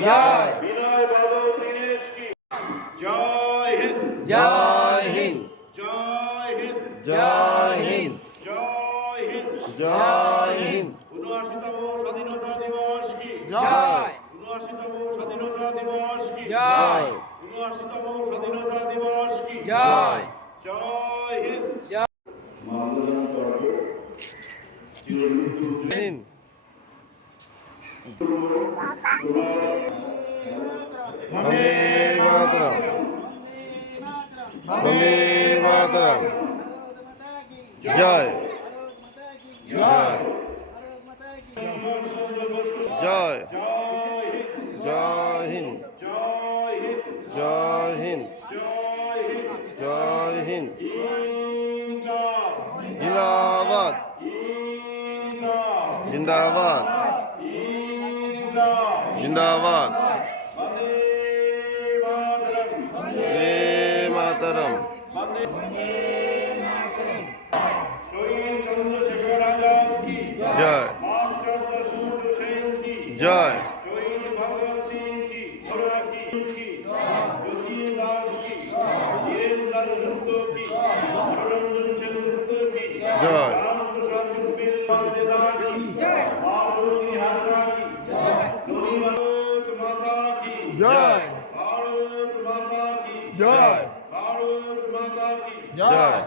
জয় বিনয় দীনেশ কি? জয় হিন্দ। জয় হিন্দ। জয় হিন্দ। জয় হিন্দ। জয় হিন্দ। জয় হিন্দ। উনআশিতম স্বাধীনতা দিবস কি? জয়। উনআশিতম স্বাধীনতা দিবস কি? জয়। উনআশিতম স্বাধীনতা দিবস কি? জয়। জয় হিন্দ। জয়। তরফে চিরমৃত্যু বন্দে মাতরম বন্দে মাতরম জয়। জয়। জয় জয় হিন্দ। জয় হিন্দ। জয় হিন্দ। জিন্দাবাদ। ইনকাম জিন্দাবাদ বন্দে মাতরম বন্দে মাতরম হিন্দ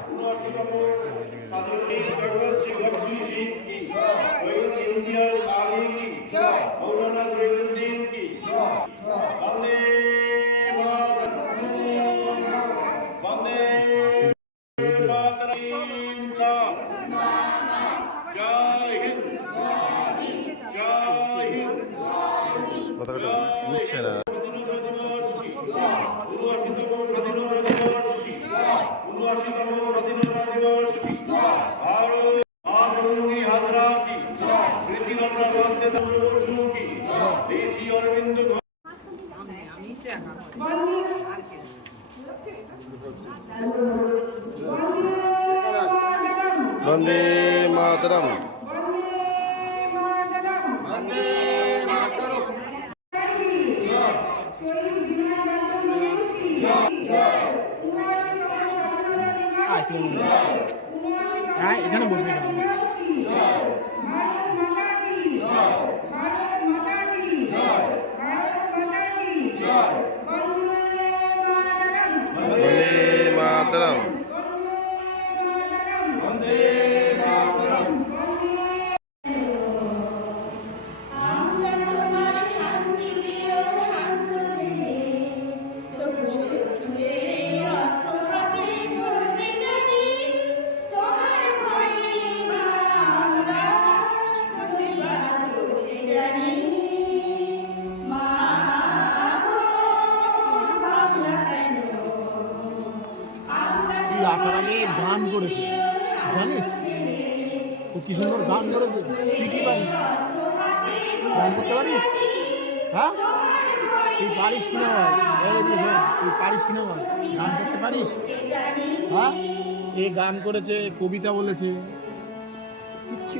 কথাটা বুঝছে না স্বাধীনতা দিবস কি উনআশিতম স্বাধীনতা দিবস কি উনআশিতম স্বাধীনতা দিবস কি ভারত মাতঙ্গী হাজরা কি কৃতিলতা বন্দে বসু কি ঋষি অরবিন্দ ঘোষ বন্দে মাতরম আমরা আসার আগে গান করেছে। জানিস? ও কি সুন্দর গান করেছে? তুই কি পারিস। গান করতে পারিস? হ্যাঁ? তুই পারিস কিনা তুই পারিস কিনা বল গান করতে পারিস? হ্যাঁ? এ গান করেছে, কবিতা বলেছে। কিচ্ছু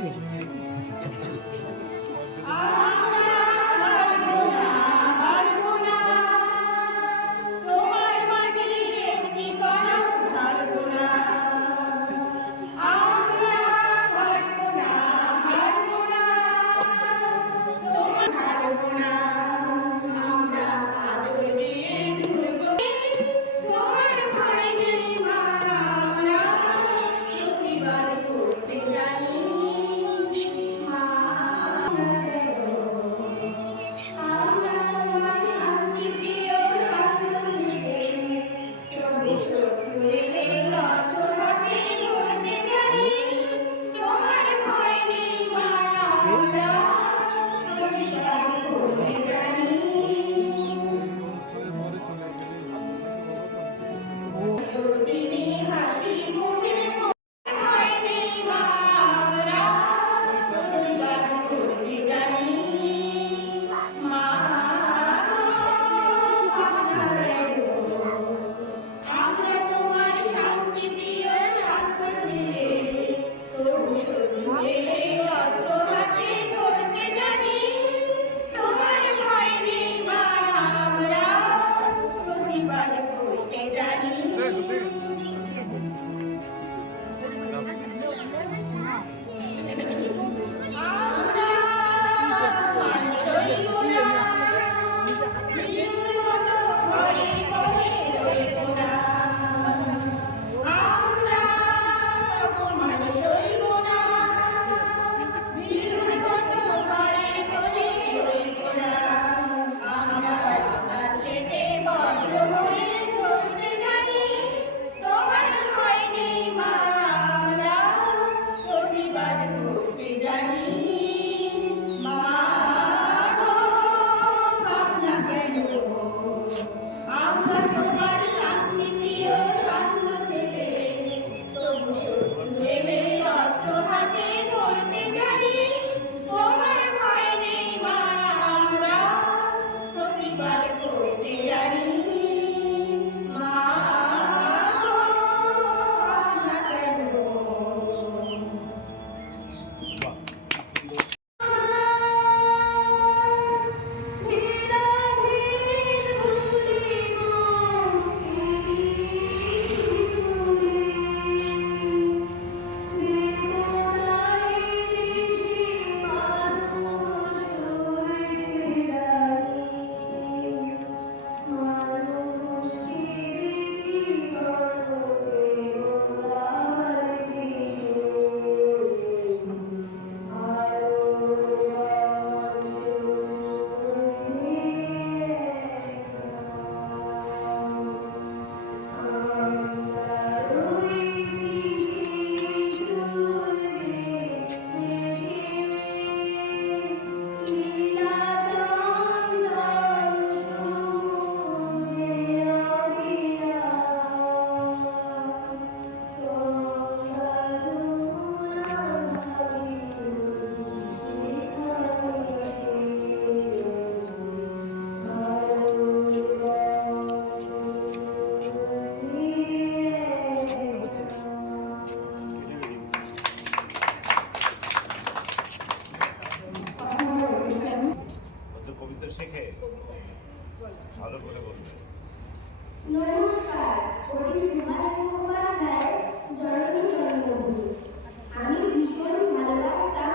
শেখে। ভালো করে বলবে। নমস্কার আমি ভীষণ ভালোবাসতাম